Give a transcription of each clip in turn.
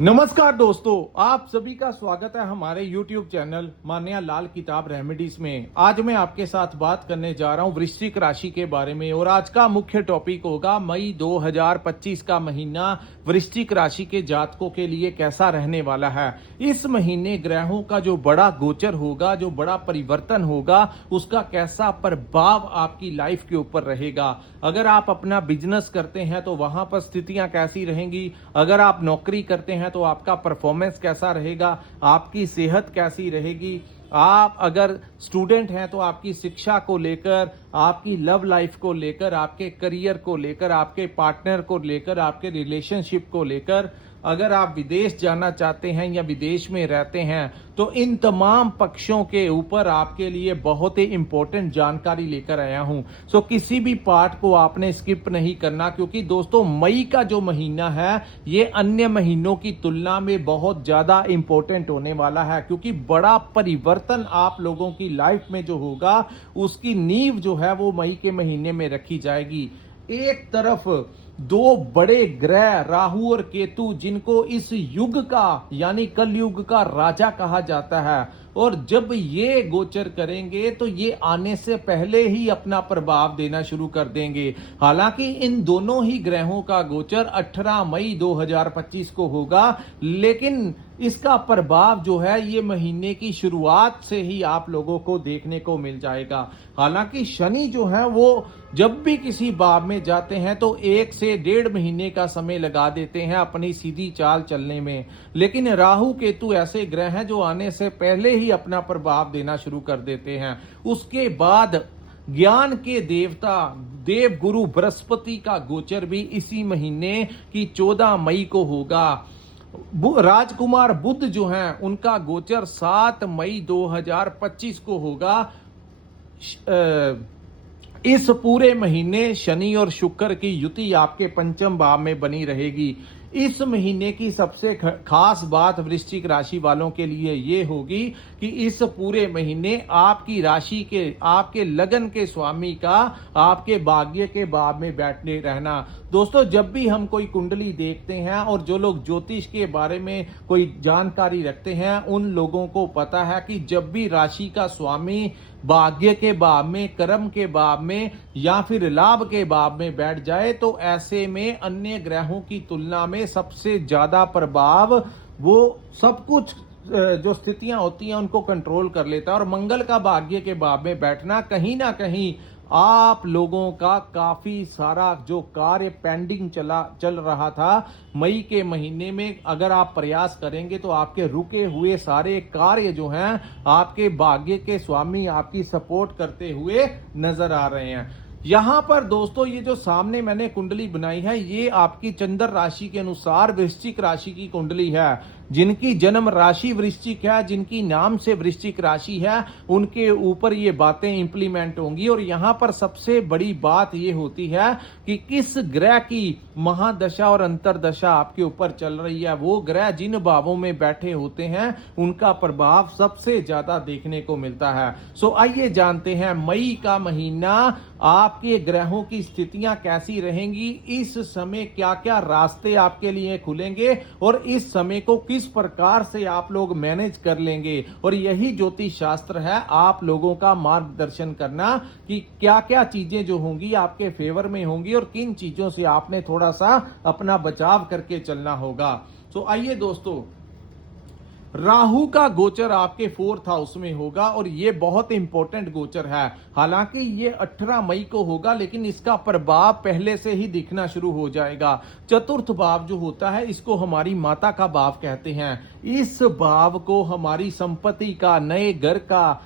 नमस्कार दोस्तों, आप सभी का स्वागत है हमारे YouTube चैनल मान्या लाल किताब रेमेडीज में। आज मैं आपके साथ बात करने जा रहा हूं वृश्चिक राशि के बारे में और आज का मुख्य टॉपिक होगा मई 2025 का महीना वृश्चिक राशि के जातकों के लिए कैसा रहने वाला है। इस महीने ग्रहों का जो बड़ा गोचर होगा, जो बड़ा परिवर्तन होगा, उसका कैसा प्रभाव आपकी लाइफ के ऊपर रहेगा। अगर आप अपना बिजनेस करते हैं तो वहां पर स्थितियां कैसी रहेंगी, अगर आप नौकरी करते हैं तो आपका परफॉर्मेंस कैसा रहेगा, आपकी सेहत कैसी रहेगी, आप अगर स्टूडेंट हैं तो आपकी शिक्षा को लेकर, आपकी लव लाइफ को लेकर, आपके करियर को लेकर, आपके पार्टनर को लेकर, आपके रिलेशनशिप को लेकर, अगर आप विदेश जाना चाहते हैं या विदेश में रहते हैं तो इन तमाम पक्षों के ऊपर आपके लिए बहुत ही इंपॉर्टेंट जानकारी लेकर आया हूं। सो किसी भी पार्ट को आपने स्किप नहीं करना, क्योंकि दोस्तों मई का जो महीना है ये अन्य महीनों की तुलना में बहुत ज्यादा इंपॉर्टेंट होने वाला है, क्योंकि बड़ा परिवर्तन आप लोगों की लाइफ में जो होगा उसकी नींव जो है वो मई के महीने में रखी जाएगी। एक तरफ दो बड़े ग्रह राहु और केतु, जिनको इस युग का यानी कल युग का राजा कहा जाता है, और जब ये गोचर करेंगे तो ये आने से पहले ही अपना प्रभाव देना शुरू कर देंगे। हालांकि इन दोनों ही ग्रहों का गोचर 18 मई 2025 को होगा, लेकिन इसका प्रभाव जो है ये महीने की शुरुआत से ही आप लोगों को देखने को मिल जाएगा। हालांकि शनि जो है वो जब भी किसी भाव में जाते हैं तो 1 से 1.5 महीने का समय लगा देते हैं अपनी सीधी चाल चलने में, लेकिन राहु केतु ऐसे ग्रह हैं जो आने से पहले ही अपना प्रभाव देना शुरू कर देते हैं। उसके बाद ज्ञान के देवता देव गुरु बृहस्पति का गोचर भी इसी महीने की 14 मई को होगा। राजकुमार बुध जो हैं उनका गोचर 7 मई 2025 को होगा। इस पूरे महीने शनि और शुक्र की युति आपके पंचम भाव में बनी रहेगी। इस महीने की सबसे खास बात वृश्चिक राशि वालों के लिए ये होगी कि इस पूरे महीने आपकी राशि के, आपके लगन के स्वामी का आपके भाग्य के भाव में बैठने रहना। दोस्तों, जब भी हम कोई कुंडली देखते हैं और जो लोग ज्योतिष के बारे में कोई जानकारी रखते हैं उन लोगों को पता है कि जब भी राशि का स्वामी भाग्य के भाव में, कर्म के भाव में या फिर लाभ के भाव में बैठ जाए तो ऐसे में अन्य ग्रहों की तुलना में सबसे ज्यादा प्रभाव वो सब कुछ जो स्थितियां होती हैं उनको कंट्रोल कर लेता है। और मंगल का भाग्य के भाव में बैठना कहीं ना कहीं आप लोगों का काफी सारा जो कार्य पेंडिंग चल रहा था मई के महीने में, अगर आप प्रयास करेंगे तो आपके रुके हुए सारे कार्य जो हैं आपके भाग्य के स्वामी आपकी सपोर्ट करते हुए नजर आ रहे हैं। यहां पर दोस्तों ये जो सामने मैंने कुंडली बनाई है ये आपकी चंद्र राशि के अनुसार वृश्चिक राशि की कुंडली है। जिनकी जन्म राशि वृश्चिक है, जिनकी नाम से वृश्चिक राशि है, उनके ऊपर ये बातें इंप्लीमेंट होंगी। और यहां पर सबसे बड़ी बात ये होती है कि किस ग्रह की महादशा और अंतरदशा आपके ऊपर चल रही है। वो ग्रह जिन भावों में बैठे होते हैं उनका प्रभाव सबसे ज्यादा देखने को मिलता है। सो आइए जानते हैं मई का महीना आपके ग्रहों की स्थितियां कैसी रहेंगी, इस समय क्या क्या रास्ते आपके लिए खुलेंगे और इस समय को किस प्रकार से आप लोग मैनेज कर लेंगे। और यही ज्योतिष शास्त्र है, आप लोगों का मार्गदर्शन करना कि क्या क्या चीजें जो होंगी आपके फेवर में होंगी और किन चीजों से आपने थोड़ा सा अपना बचाव करके चलना होगा। तो आइए दोस्तों, राहु का गोचर आपके 4th हाउस में होगा और ये बहुत इंपॉर्टेंट गोचर है। हालांकि ये 18 मई को होगा, लेकिन इसका प्रभाव पहले से ही दिखना शुरू हो जाएगा। चतुर्थ भाव जो होता है इसको हमारी माता का भाव कहते हैं। इस भाव को हमारी संपत्ति का, नए घर का,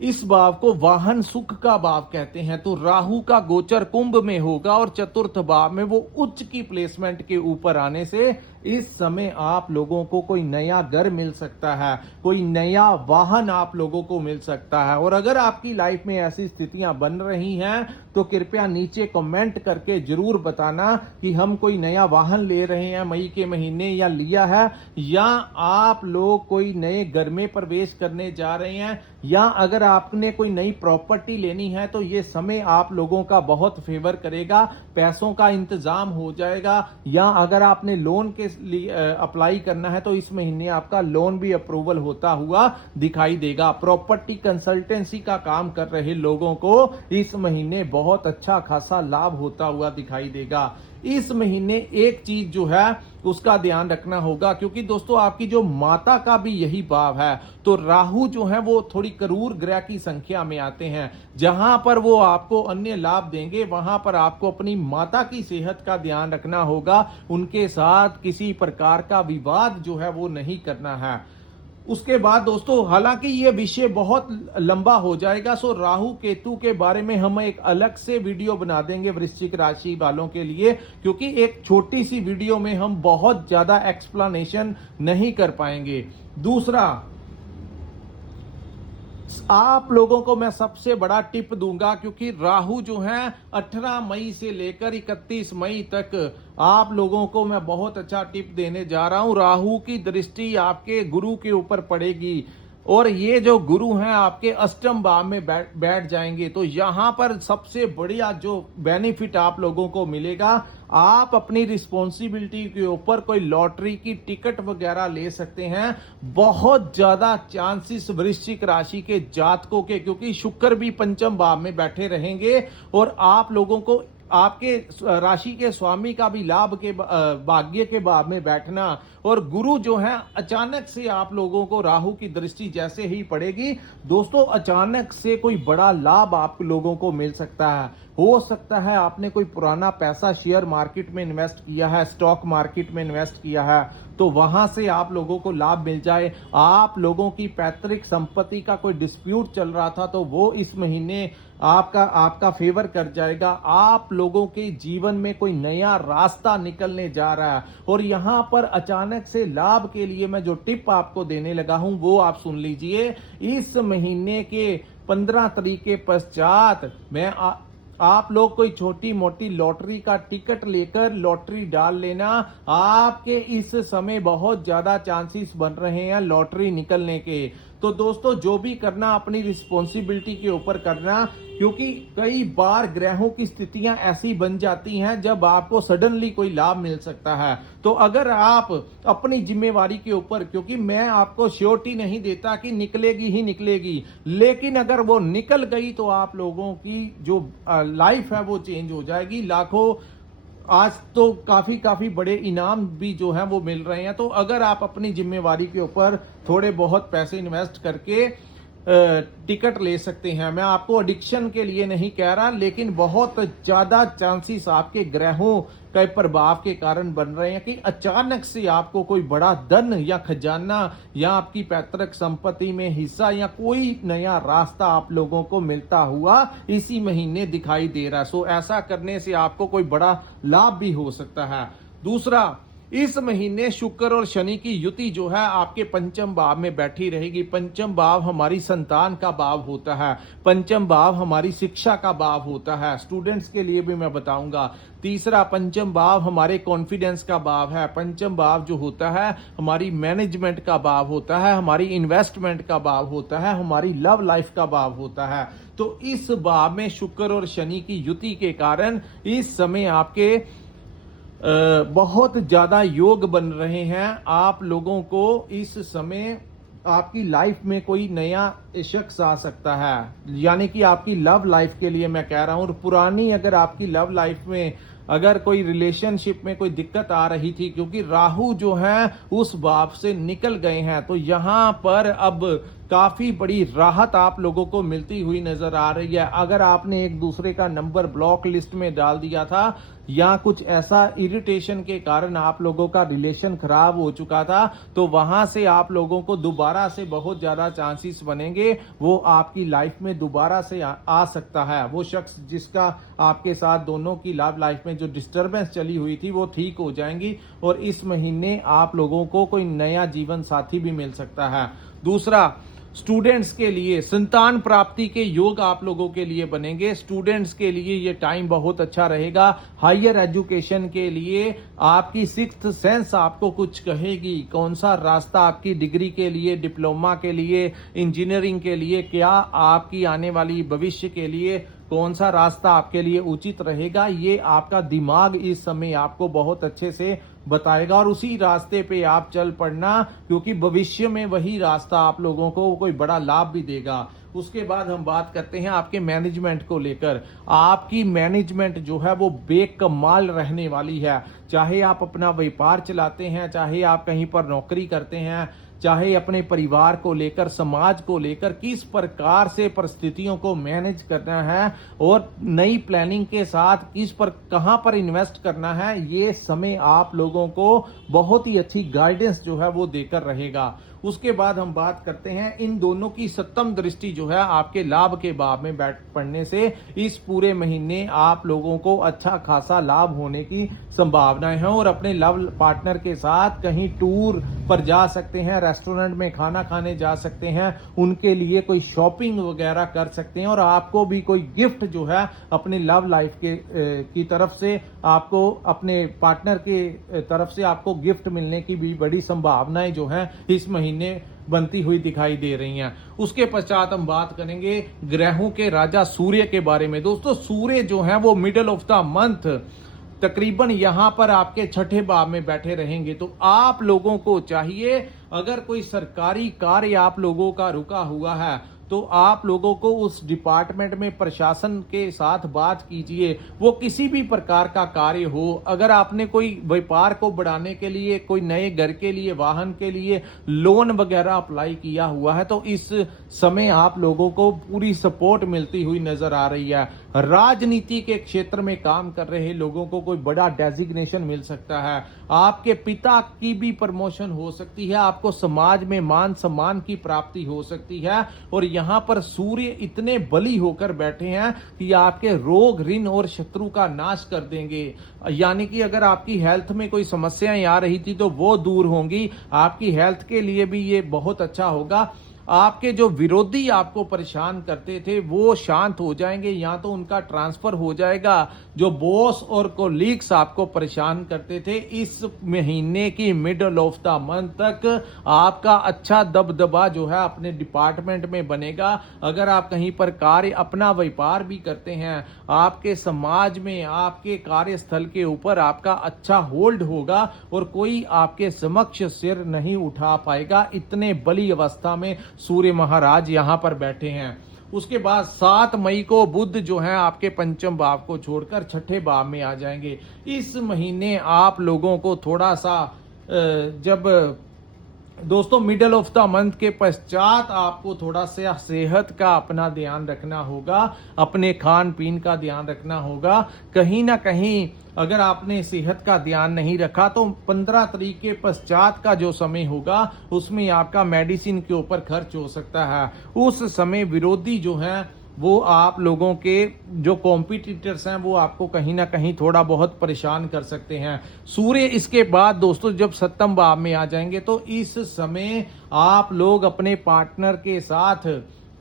इस भाव को वाहन सुख का भाव कहते हैं। तो राहु का गोचर कुंभ में होगा और चतुर्थ भाव में वो उच्च की प्लेसमेंट के ऊपर आने से इस समय आप लोगों को कोई नया घर मिल सकता है, कोई नया वाहन आप लोगों को मिल सकता है। और अगर आपकी लाइफ में ऐसी स्थितियां बन रही हैं तो कृपया नीचे कमेंट करके जरूर बताना कि हम कोई नया वाहन ले रहे हैं मई के महीने या लिया है, या आप लोग कोई नए घर में प्रवेश करने जा रहे हैं, या अगर आपने कोई नई प्रॉपर्टी लेनी है तो ये समय आप लोगों का बहुत फेवर करेगा, पैसों का इंतजाम हो जाएगा। या अगर आपने लोन के लिए अप्लाई करना है तो इस महीने आपका लोन भी अप्रूवल होता हुआ दिखाई देगा। प्रॉपर्टी कंसल्टेंसी का काम कर रहे लोगों को इस महीने बहुत अच्छा खासा लाभ होता हुआ दिखाई देगा। इस महीने एक चीज जो है उसका ध्यान रखना होगा, क्योंकि दोस्तों आपकी जो माता का भी यही भाव है, तो राहु जो है वो थोड़ी क्रूर ग्रह की संख्या में आते हैं। जहां पर वो आपको अन्य लाभ देंगे वहां पर आपको अपनी माता की सेहत का ध्यान रखना होगा। उनके साथ किसी प्रकार का विवाद जो है वो नहीं करना है। उसके बाद दोस्तों, हालांकि ये विषय बहुत लंबा हो जाएगा, सो राहु केतु के बारे में हम एक अलग से वीडियो बना देंगे वृश्चिक राशि वालों के लिए, क्योंकि एक छोटी सी वीडियो में हम बहुत ज्यादा एक्सप्लेनेशन नहीं कर पाएंगे। दूसरा, आप लोगों को मैं सबसे बड़ा टिप दूंगा, क्योंकि राहु जो है 18 मई से लेकर 31 मई तक आप लोगों को मैं बहुत अच्छा टिप देने जा रहा हूं। राहु की दृष्टि आपके गुरु के ऊपर पड़ेगी और ये जो गुरु हैं आपके अष्टम भाव में बैठ जाएंगे। तो यहां पर सबसे बढ़िया जो बेनिफिट आप लोगों को मिलेगा, आप अपनी रिस्पॉन्सिबिलिटी के ऊपर कोई लॉटरी की टिकट वगैरह ले सकते हैं। बहुत ज्यादा चांसेस वृश्चिक राशि के जातकों के, क्योंकि शुक्र भी पंचम भाव में बैठे रहेंगे और आप लोगों को आपके राशि के स्वामी का भी लाभ के भाग्य के भाव में बैठना, और गुरु जो है अचानक से आप लोगों को राहु की दृष्टि जैसे ही पड़ेगी दोस्तों, अचानक से कोई बड़ा लाभ आप लोगों को मिल सकता है। हो सकता है आपने कोई पुराना पैसा शेयर मार्केट में इन्वेस्ट किया है, स्टॉक मार्केट में इन्वेस्ट किया है, तो वहां से आप लोगों को लाभ मिल जाए। आप लोगों की पैतृक संपत्ति का कोई डिस्प्यूट चल रहा था तो वो इस महीने आपका फेवर कर जाएगा। आप लोगों के जीवन में कोई नया रास्ता निकलने जा रहा है। और यहां पर अचानक से लाभ के लिए मैं जो टिप आपको देने लगा हूं वो आप सुन लीजिए। इस महीने के 15 तारीख के पश्चात मैं आप लोग कोई छोटी मोटी लॉटरी का टिकट लेकर लॉटरी डाल लेना। आपके इस समय बहुत ज्यादा चांसेस बन रहे हैं लॉटरी निकलने के। तो दोस्तों, जो भी करना अपनी रिस्पॉन्सिबिलिटी के ऊपर करना, क्योंकि कई बार ग्रहों की स्थितियां ऐसी बन जाती हैं जब आपको सडनली कोई लाभ मिल सकता है। तो अगर आप अपनी जिम्मेवारी के ऊपर, क्योंकि मैं आपको श्योरिटी नहीं देता कि निकलेगी ही निकलेगी, लेकिन अगर वो निकल गई तो आप लोगों की जो लाइफ है वो चेंज हो जाएगी। लाखों, आज तो काफी बड़े इनाम भी जो है वो मिल रहे हैं। तो अगर आप अपनी जिम्मेवारी के ऊपर थोड़े बहुत पैसे इन्वेस्ट करके टिकट ले सकते हैं। मैं आपको एडिक्शन के लिए नहीं कह रहा, लेकिन बहुत ज्यादा चांसेस आपके ग्रहों के प्रभाव के कारण बन रहे हैं कि अचानक से आपको कोई बड़ा धन या खजाना या आपकी पैतृक संपत्ति में हिस्सा या कोई नया रास्ता आप लोगों को मिलता हुआ इसी महीने दिखाई दे रहा है। सो ऐसा करने से आपको कोई बड़ा लाभ भी हो सकता है। दूसरा, इस महीने शुक्र और शनि की युति जो है आपके पंचम भाव में बैठी रहेगी। पंचम भाव हमारी संतान का भाव होता है, पंचम भाव हमारी शिक्षा का भाव होता है। स्टूडेंट्स के लिए भी मैं बताऊंगा। तीसरा, पंचम भाव हमारे कॉन्फिडेंस का भाव है। पंचम भाव जो होता है हमारी मैनेजमेंट का भाव होता है, हमारी इन्वेस्टमेंट का भाव होता है, हमारी लव लाइफ का भाव होता है। तो इस भाव में शुक्र और शनि की युति के कारण इस समय आपके बहुत ज्यादा योग बन रहे हैं। आप लोगों को इस समय आपकी लाइफ में कोई नया शख्स आ सकता है, यानी कि आपकी लव लाइफ के लिए मैं कह रहा हूं। और पुरानी अगर आपकी लव लाइफ में अगर कोई रिलेशनशिप में कोई दिक्कत आ रही थी, क्योंकि राहु जो है उस भाव से निकल गए हैं, तो यहां पर अब काफी बड़ी राहत आप लोगों को मिलती हुई नजर आ रही है। अगर आपने एक दूसरे का नंबर ब्लॉक लिस्ट में डाल दिया था या कुछ ऐसा इरिटेशन के कारण आप लोगों का रिलेशन खराब हो चुका था, तो वहां से आप लोगों को दोबारा से बहुत ज्यादा चांसेस बनेंगे वो आपकी लाइफ में दोबारा से आ सकता है। वो शख्स जिसका आपके साथ दोनों की लव लाइफ में जो डिस्टर्बेंस चली हुई थी वो ठीक हो जाएंगी और इस महीने आप लोगों को कोई नया जीवन साथी भी मिल सकता है। दूसरा, स्टूडेंट्स के लिए संतान प्राप्ति के योग आप लोगों के लिए बनेंगे। स्टूडेंट्स के लिए ये टाइम बहुत अच्छा रहेगा। हायर एजुकेशन के लिए आपकी सिक्स्थ सेंस आपको कुछ कहेगी, कौन सा रास्ता आपकी डिग्री के लिए, डिप्लोमा के लिए, इंजीनियरिंग के लिए, क्या आपकी आने वाली भविष्य के लिए कौन सा रास्ता आपके लिए उचित रहेगा, ये आपका दिमाग इस समय आपको बहुत अच्छे से बताएगा और उसी रास्ते पे आप चल पड़ना, क्योंकि भविष्य में वही रास्ता आप लोगों को कोई बड़ा लाभ भी देगा। उसके बाद हम बात करते हैं आपके मैनेजमेंट को लेकर। आपकी मैनेजमेंट जो है वो बेकमाल रहने वाली है। चाहे आप अपना व्यापार चलाते हैं, चाहे आप कहीं पर नौकरी करते हैं, चाहे अपने परिवार को लेकर, समाज को लेकर किस प्रकार से परिस्थितियों को मैनेज करना है और नई प्लानिंग के साथ किस पर कहां पर इन्वेस्ट करना है, ये समय आप लोगों को बहुत ही अच्छी गाइडेंस जो है वो देकर रहेगा। उसके बाद हम बात करते हैं इन दोनों की सप्तम दृष्टि जो है आपके लाभ के भाव में बैठ पड़ने से इस पूरे महीने आप लोगों को अच्छा खासा लाभ होने की संभावनाएं हैं और अपने लव पार्टनर के साथ कहीं टूर पर जा सकते हैं, रेस्टोरेंट में खाना खाने जा सकते हैं, उनके लिए कोई शॉपिंग वगैरह कर सकते हैं और आपको भी कोई गिफ्ट जो है अपने लव लाइफ के की तरफ से, आपको अपने पार्टनर के तरफ से आपको गिफ्ट मिलने की भी बड़ी संभावनाएं जो है इस महीने बनती हुई दिखाई दे रही हैं। उसके पश्चात हम बात करेंगे ग्रहों के राजा सूर्य के बारे में। दोस्तों, सूर्य जो है वो मिडल ऑफ द मंथ तकरीबन यहां पर आपके छठे भाव में बैठे रहेंगे। तो आप लोगों को चाहिए, अगर कोई सरकारी कार्य आप लोगों का रुका हुआ है तो आप लोगों को उस डिपार्टमेंट में प्रशासन के साथ बात कीजिए। वो किसी भी प्रकार का कार्य हो, अगर आपने कोई व्यापार को बढ़ाने के लिए, कोई नए घर के लिए, वाहन के लिए लोन वगैरह अप्लाई किया हुआ है तो इस समय आप लोगों को पूरी सपोर्ट मिलती हुई नजर आ रही है। राजनीति के क्षेत्र में काम कर रहे लोगों को कोई बड़ा डेजिग्नेशन मिल सकता है। आपके पिता की भी प्रमोशन हो सकती है, आपको समाज में मान सम्मान की प्राप्ति हो सकती है और यहां पर सूर्य इतने बली होकर बैठे हैं कि आपके रोग, ऋण और शत्रु का नाश कर देंगे। यानी कि अगर आपकी हेल्थ में कोई समस्याएं आ रही थी तो वो दूर होंगी। आपकी हेल्थ के लिए भी ये बहुत अच्छा होगा। आपके जो विरोधी आपको परेशान करते थे वो शांत हो जाएंगे या तो उनका ट्रांसफर हो जाएगा। जो बॉस और कोलीग्स आपको परेशान करते थे, इस महीने की मिडल ऑफ द मंथ तक आपका अच्छा दबदबा जो है अपने डिपार्टमेंट में बनेगा। अगर आप कहीं पर कार्य, अपना व्यापार भी करते हैं, आपके समाज में, आपके कार्यस्थल के ऊपर आपका अच्छा होल्ड होगा और कोई आपके समक्ष सिर नहीं उठा पाएगा। इतने बली अवस्था में सूर्य महाराज यहां पर बैठे हैं। उसके बाद 7 मई को बुध जो है आपके पंचम भाव को छोड़कर छठे भाव में आ जाएंगे। इस महीने आप लोगों को थोड़ा सा जब दोस्तों मिडल ऑफ द मंथ के पश्चात आपको थोड़ा सा सेहत का अपना ध्यान रखना होगा, अपने खान पीन का ध्यान रखना होगा। कहीं ना कहीं अगर आपने सेहत का ध्यान नहीं रखा तो 15 तारीख के पश्चात का जो समय होगा उसमें आपका मेडिसिन के ऊपर खर्च हो सकता है। उस समय विरोधी जो है वो आप लोगों के जो कॉम्पिटिटर्स हैं वो आपको कहीं ना कहीं थोड़ा बहुत परेशान कर सकते हैं। सूर्य इसके बाद दोस्तों जब सप्तम भाव में आ जाएंगे तो इस समय आप लोग अपने पार्टनर के साथ,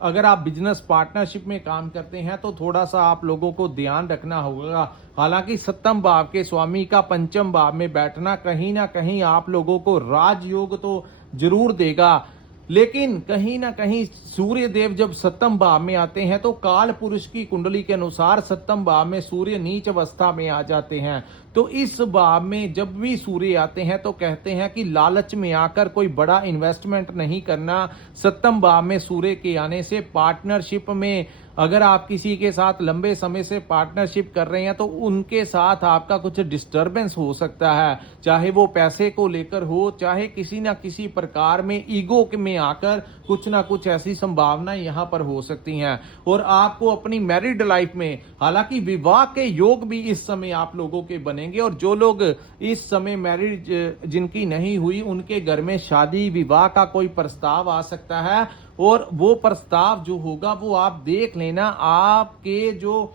अगर आप बिजनेस पार्टनरशिप में काम करते हैं तो थोड़ा सा आप लोगों को ध्यान रखना होगा। हालांकि सप्तम भाव के स्वामी का पंचम भाव में बैठना कहीं ना कहीं आप लोगों को राजयोग तो जरूर देगा, लेकिन कहीं ना कहीं सूर्य देव जब सप्तम भाव में आते हैं तो काल पुरुष की कुंडली के अनुसार सप्तम भाव में सूर्य नीच अवस्था में आ जाते हैं। तो इस भाव में जब भी सूर्य आते हैं तो कहते हैं कि लालच में आकर कोई बड़ा इन्वेस्टमेंट नहीं करना। सप्तम भाव में सूर्य के आने से पार्टनरशिप में, अगर आप किसी के साथ लंबे समय से पार्टनरशिप कर रहे हैं तो उनके साथ आपका कुछ डिस्टरबेंस हो सकता है, चाहे वो पैसे को लेकर हो, चाहे किसी ना किसी प्रकार में ईगो में आकर कुछ ना कुछ ऐसी संभावनाएं यहां पर हो सकती हैं। और आपको अपनी मैरिड लाइफ में, हालांकि विवाह के योग भी इस समय आप लोगों के बनेंगे और जो लोग इस समय मैरिड जिनकी नहीं हुई उनके घर में शादी विवाह का कोई प्रस्ताव आ सकता है और वो प्रस्ताव जो होगा वो आप देख लेना, आपके जो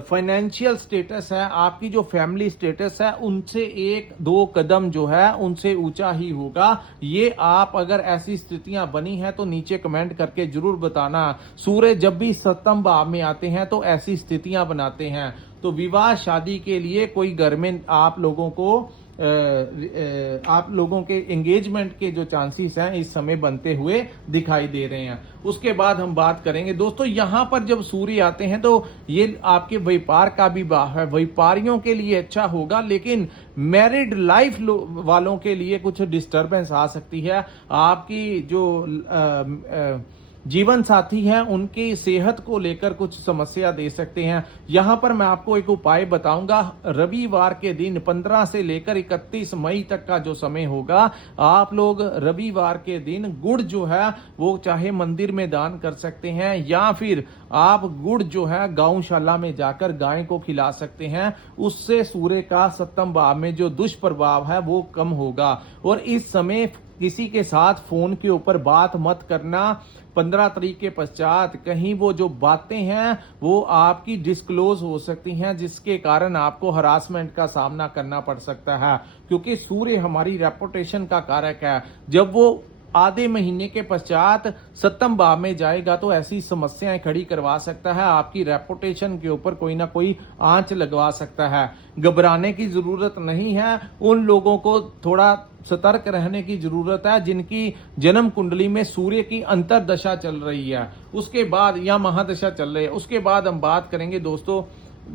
फाइनेंशियल स्टेटस है, आपकी जो फैमिली स्टेटस है उनसे 1-2 कदम जो है उनसे ऊंचा ही होगा। ये आप अगर ऐसी स्थितियां बनी हैं तो नीचे कमेंट करके जरूर बताना। सूर्य जब भी सप्तम भाव में आते हैं तो ऐसी स्थितियां बनाते हैं। तो विवाह शादी के लिए कोई घर में आप लोगों को आप लोगों के एंगेजमेंट के जो चांसेस हैं इस समय बनते हुए दिखाई दे रहे हैं। उसके बाद हम बात करेंगे दोस्तों, यहां पर जब सूर्य आते हैं तो ये आपके व्यापार का भी भाव है, व्यापारियों के लिए अच्छा होगा, लेकिन मैरिड लाइफ वालों के लिए कुछ डिस्टरबेंस आ सकती है। आपकी जो जीवन साथी हैं उनकी सेहत को लेकर कुछ समस्या दे सकते हैं। यहां पर मैं आपको एक उपाय बताऊंगा। रविवार के दिन 15 से लेकर 31 मई तक का जो समय होगा, आप लोग रविवार के दिन गुड़ जो है वो चाहे मंदिर में दान कर सकते हैं, या फिर आप गुड़ जो है गौशाला में जाकर गाय को खिला सकते हैं। उससे सूर्य का सप्तम भाव में जो दुष्प्रभाव है वो कम होगा। और इस समय किसी के साथ फोन के ऊपर बात मत करना। 15 तारीख के पश्चात कहीं वो जो बातें हैं वो आपकी डिस्क्लोज हो सकती हैं, जिसके कारण आपको हरासमेंट का सामना करना पड़ सकता है, क्योंकि सूर्य हमारी रेपुटेशन का कारक है। जब वो आधे महीने के पश्चात सप्तम भाव में जाएगा तो ऐसी समस्याएं खड़ी करवा सकता है, आपकी रेपुटेशन के ऊपर कोई ना कोई आंच लगवा सकता है। घबराने की जरूरत नहीं है। उन लोगों को थोड़ा सतर्क रहने की जरूरत है जिनकी जन्म कुंडली में सूर्य की अंतरदशा चल रही है, उसके बाद या महादशा चल रही है। उसके बाद हम बात करेंगे दोस्तों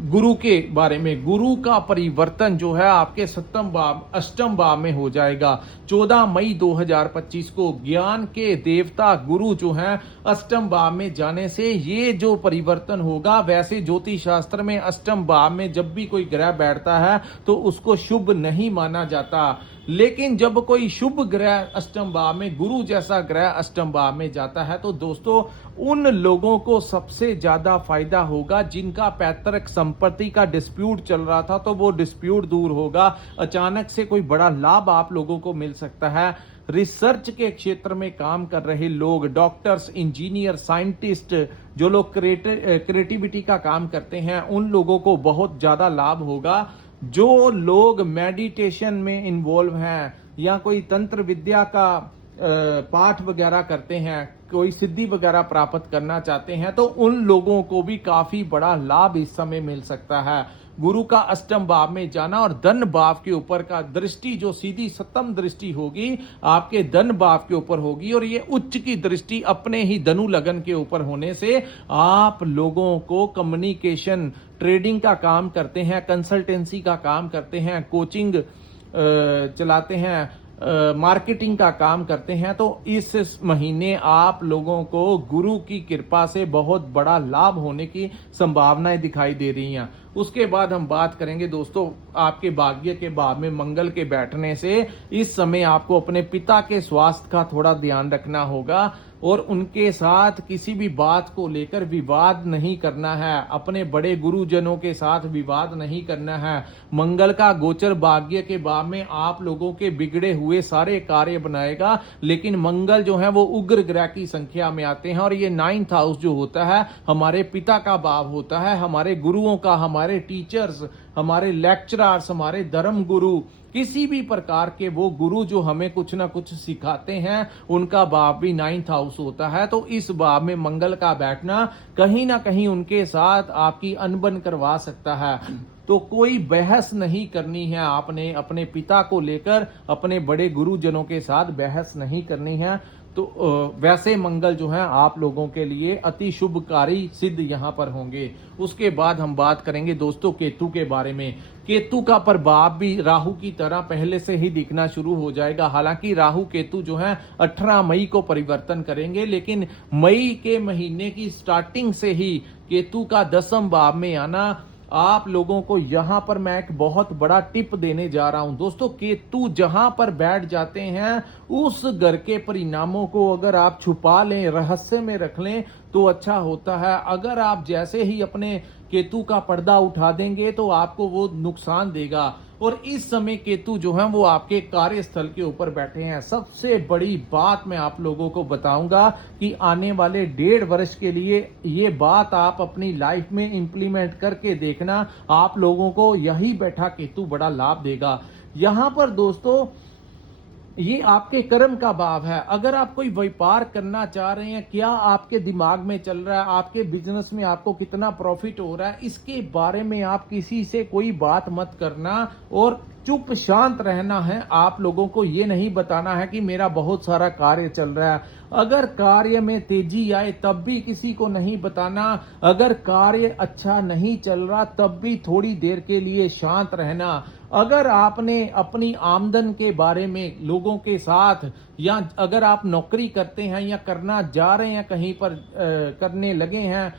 गुरु के बारे में। गुरु का परिवर्तन जो है आपके सप्तम भाव अष्टम भाव में हो जाएगा। 14 मई 2025 को ज्ञान के देवता गुरु जो हैं अष्टम भाव में जाने से ये जो परिवर्तन होगा, वैसे ज्योतिष शास्त्र में अष्टम भाव में जब भी कोई ग्रह बैठता है तो उसको शुभ नहीं माना जाता, लेकिन जब कोई शुभ ग्रह अष्टम भाव में, गुरु जैसा ग्रह अष्टम भाव में जाता है तो दोस्तों उन लोगों को सबसे ज्यादा फायदा होगा जिनका पैतृक संपत्ति का डिस्प्यूट चल रहा था, तो वो डिस्प्यूट दूर होगा। अचानक से कोई बड़ा लाभ आप लोगों को मिल सकता है। रिसर्च के क्षेत्र में काम कर रहे लोग, डॉक्टर्स, इंजीनियर, साइंटिस्ट, जो लोग क्रिएटिविटी का काम करते हैं, उन लोगों को बहुत ज्यादा लाभ होगा। जो लोग मेडिटेशन में इन्वॉल्व हैं या कोई तंत्र विद्या का पाठ वगैरह करते हैं, कोई सिद्धि वगैरह प्राप्त करना चाहते हैं, तो उन लोगों को भी काफी बड़ा लाभ इस समय मिल सकता है। गुरु का अष्टम भाव में जाना और धन भाव के ऊपर का दृष्टि, जो सीधी सप्तम दृष्टि होगी आपके धन भाव के ऊपर होगी, और ये उच्च की दृष्टि अपने ही धनु लगन के ऊपर होने से आप लोगों को कम्युनिकेशन, ट्रेडिंग का काम करते हैं, कंसल्टेंसी का काम करते हैं, कोचिंग चलाते हैं, मार्केटिंग का काम करते हैं, तो इस महीने आप लोगों को गुरु की कृपा से बहुत बड़ा लाभ होने की संभावनाएं दिखाई दे रही हैं। उसके बाद हम बात करेंगे दोस्तों आपके भाग्य के भाव में मंगल के बैठने से इस समय आपको अपने पिता के स्वास्थ्य का थोड़ा ध्यान रखना होगा और उनके साथ किसी भी बात को लेकर विवाद नहीं करना है। अपने बड़े गुरुजनों के साथ विवाद नहीं करना है। मंगल का गोचर भाग्य के भाव में आप लोगों के बिगड़े हुए सारे कार्य बनाएगा, लेकिन मंगल जो है वो उग्र ग्रह की संख्या में आते हैं और ये 9th हाउस जो होता है हमारे पिता का भाव होता है, हमारे गुरुओं का, हमारे टीचर्स, हमारे लेक्चरर्स, हमारे धर्म गुरु, किसी भी प्रकार के वो गुरु जो हमें कुछ ना कुछ सिखाते हैं, उनका भाव भी 9th हाउस होता है। तो इस भाव में मंगल का बैठना कहीं ना कहीं उनके साथ आपकी अनबन करवा सकता है। तो कोई बहस नहीं करनी है आपने, अपने पिता को लेकर अपने बड़े गुरुजनों के साथ बहस नहीं करनी है। तो वैसे मंगल जो है आप लोगों के लिए अति शुभकारी सिद्ध यहां पर होंगे। उसके बाद हम बात करेंगे दोस्तों केतु के बारे में। केतु का प्रभाव भी राहु की तरह पहले से ही दिखना शुरू हो जाएगा। हालांकि राहु केतु जो है 18 मई को परिवर्तन करेंगे, लेकिन मई के महीने की स्टार्टिंग से ही केतु का 10th भाव में आना आप लोगों को यहां पर मैं एक बहुत बड़ा टिप देने जा रहा हूं दोस्तों। केतु जहां पर बैठ जाते हैं उस घर के परिणामों को अगर आप छुपा लें, रहस्य में रख लें तो अच्छा होता है। अगर आप जैसे ही अपने केतु का पर्दा उठा देंगे तो आपको वो नुकसान देगा। और इस समय केतु जो है वो आपके कार्यस्थल के ऊपर बैठे हैं। सबसे बड़ी बात मैं आप लोगों को बताऊंगा कि आने वाले 1.5 वर्ष के लिए ये बात आप अपनी लाइफ में इंप्लीमेंट करके देखना, आप लोगों को यही बैठा केतु बड़ा लाभ देगा। यहां पर दोस्तों ये आपके कर्म का भाव है। अगर आप कोई व्यापार करना चाह रहे हैं, क्या आपके दिमाग में चल रहा है, आपके बिजनेस में आपको कितना प्रॉफिट हो रहा है, इसके बारे में आप किसी से कोई बात मत करना और चुप शांत रहना है। आप लोगों को ये नहीं बताना है कि मेरा बहुत सारा कार्य चल रहा है। अगर कार्य में तेजी आए तब भी किसी को नहीं बताना। अगर कार्य अच्छा नहीं चल रहा तब भी थोड़ी देर के लिए शांत रहना। अगर आपने अपनी आमदन के बारे में लोगों के साथ, या अगर आप नौकरी करते हैं या करना जा रहे हैं, कहीं पर करने लगे हैं,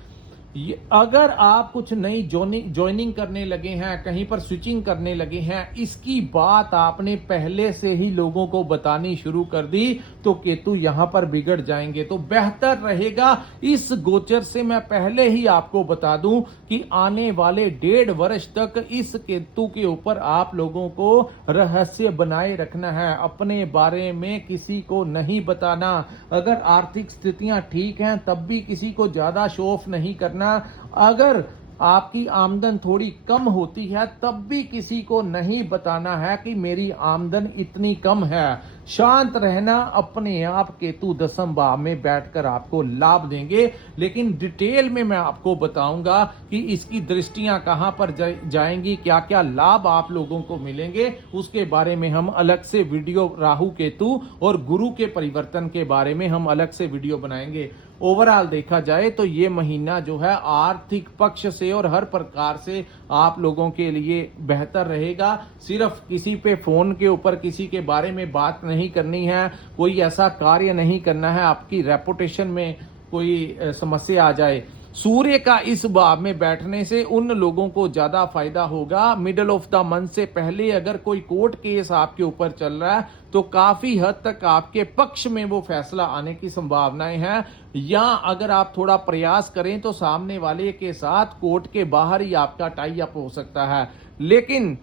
अगर आप कुछ नई ज्वाइनिंग करने लगे हैं, कहीं पर स्विचिंग करने लगे हैं, इसकी बात आपने पहले से ही लोगों को बतानी शुरू कर दी तो केतु यहां पर बिगड़ जाएंगे। तो बेहतर रहेगा इस गोचर से मैं पहले ही आपको बता दूं कि आने वाले 1.5 वर्ष तक इस केतु के ऊपर आप लोगों को रहस्य बनाए रखना है। अपने बारे में किसी को नहीं बताना। अगर आर्थिक स्थितियां ठीक हैं तब भी किसी को ज्यादा शो ऑफ नहीं करना। अगर आपकी आमदन थोड़ी कम होती है तब भी किसी को नहीं बताना है कि मेरी आमदन इतनी कम है। शांत रहना। अपने आप केतु 10वें भाव में बैठकर आपको लाभ देंगे, लेकिन डिटेल में मैं आपको बताऊंगा कि इसकी दृष्टियां कहां पर जाएंगी, क्या क्या लाभ आप लोगों को मिलेंगे, उसके बारे में हम अलग से वीडियो, राहु केतु और गुरु के परिवर्तन के बारे में हम अलग से वीडियो बनाएंगे। ओवरऑल देखा जाए तो ये महीना जो है आर्थिक पक्ष से और हर प्रकार से आप लोगों के लिए बेहतर रहेगा। सिर्फ किसी पे फोन के ऊपर किसी के बारे में बात नहीं करनी है, कोई ऐसा कार्य नहीं करना है आपकी रेपुटेशन में कोई समस्या आ जाए। सूर्य का इस भाव में बैठने से उन लोगों को ज्यादा फायदा होगा। मिडल ऑफ द मंथ से पहले अगर कोई कोर्ट केस आपके ऊपर चल रहा है तो काफी हद तक आपके पक्ष में वो फैसला आने की संभावनाएं हैं, या अगर आप थोड़ा प्रयास करें तो सामने वाले के साथ कोर्ट के बाहर ही आपका टाई अप हो सकता है। लेकिन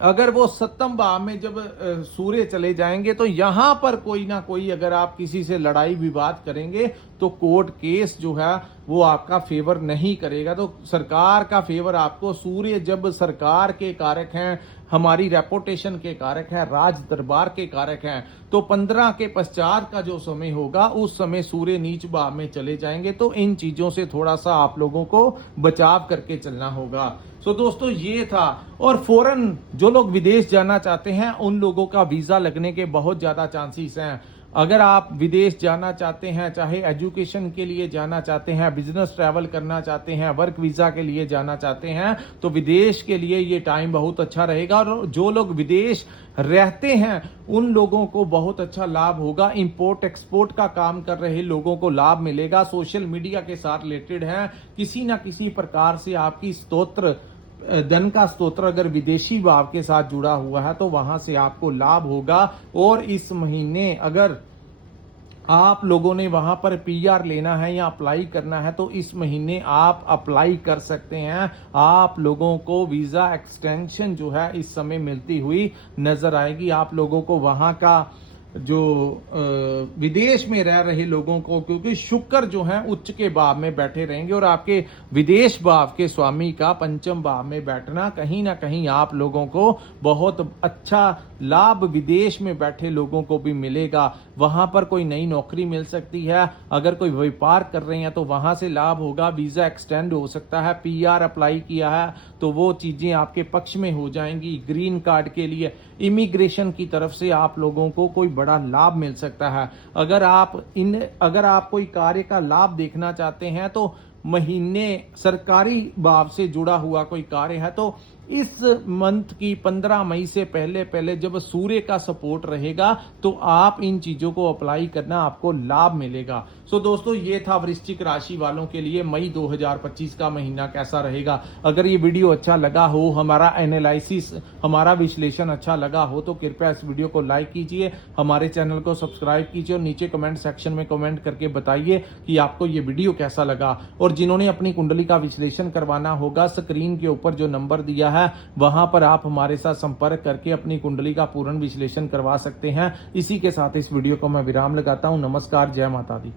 अगर वो 7वें भाव में जब सूर्य चले जाएंगे तो यहां पर कोई ना कोई, अगर आप किसी से लड़ाई विवाद करेंगे तो कोर्ट केस जो है वो आपका फेवर नहीं करेगा। तो सरकार का फेवर आपको, सूर्य जब सरकार के कारक हैं, हमारी रेपुटेशन के कारक हैं, राज दरबार के कारक हैं, तो 15 के पश्चात का जो समय होगा उस समय सूर्य नीच भाव में चले जाएंगे। तो इन चीजों से थोड़ा सा आप लोगों को बचाव करके चलना होगा। सो दोस्तों ये था। और फॉरेन जो लोग विदेश जाना चाहते हैं उन लोगों का वीजा लगने के बहुत ज्यादा चांसेस हैं। अगर आप विदेश जाना चाहते हैं, चाहे एजुकेशन के लिए जाना चाहते हैं, बिजनेस ट्रैवल करना चाहते हैं, वर्क वीजा के लिए जाना चाहते हैं, तो विदेश के लिए ये टाइम बहुत अच्छा रहेगा। और जो लोग विदेश रहते हैं उन लोगों को बहुत अच्छा लाभ होगा। इंपोर्ट एक्सपोर्ट का काम कर रहे लोगों को लाभ मिलेगा। सोशल मीडिया के साथ रिलेटेड हैं, किसी ना किसी प्रकार से आपकी स्तोत्र, धन का स्तोत्र अगर विदेशी भाव के साथ जुड़ा हुआ है तो वहां से आपको लाभ होगा। और इस महीने अगर आप लोगों ने वहां पर पीआर लेना है या अप्लाई करना है तो इस महीने आप अप्लाई कर सकते हैं। आप लोगों को वीजा एक्सटेंशन जो है इस समय मिलती हुई नजर आएगी। आप लोगों को वहां का जो विदेश में रह रहे लोगों को, क्योंकि शुक्र जो है उच्च के भाव में बैठे रहेंगे और आपके विदेश भाव के स्वामी का 5वें भाव में बैठना कहीं ना कहीं आप लोगों को बहुत अच्छा लाभ विदेश में बैठे लोगों को भी मिलेगा। वहां पर कोई नई नौकरी मिल सकती है। अगर कोई व्यापार कर रहे हैं तो वहां से लाभ होगा। वीजा एक्सटेंड हो सकता है। पीआर अप्लाई किया है तो वो चीजें आपके पक्ष में हो जाएंगी। ग्रीन कार्ड के लिए इमिग्रेशन की तरफ से आप लोगों को कोई बड़ा लाभ मिल सकता है। अगर आप कोई कार्य का लाभ देखना चाहते हैं तो महीने सरकारी भाव से जुड़ा हुआ कोई कार्य है तो इस मंथ की 15 मई से पहले जब सूर्य का सपोर्ट रहेगा तो आप इन चीजों को अप्लाई करना, आपको लाभ मिलेगा। सो दोस्तों ये था वृश्चिक राशि वालों के लिए मई 2025 का महीना कैसा रहेगा। अगर ये वीडियो अच्छा लगा हो, हमारा एनालिसिस, हमारा विश्लेषण अच्छा लगा हो तो कृपया इस वीडियो को लाइक कीजिए, हमारे चैनल को सब्सक्राइब कीजिए और नीचे कमेंट सेक्शन में कमेंट करके बताइए कि आपको ये वीडियो कैसा लगा। और जिन्होंने अपनी कुंडली का विश्लेषण करवाना होगा, स्क्रीन के ऊपर जो नंबर दिया है वहां पर आप हमारे साथ संपर्क करके अपनी कुंडली का पूर्ण विश्लेषण करवा सकते हैं। इसी के साथ इस वीडियो को मैं विराम लगाता हूं। नमस्कार, जय माता दी।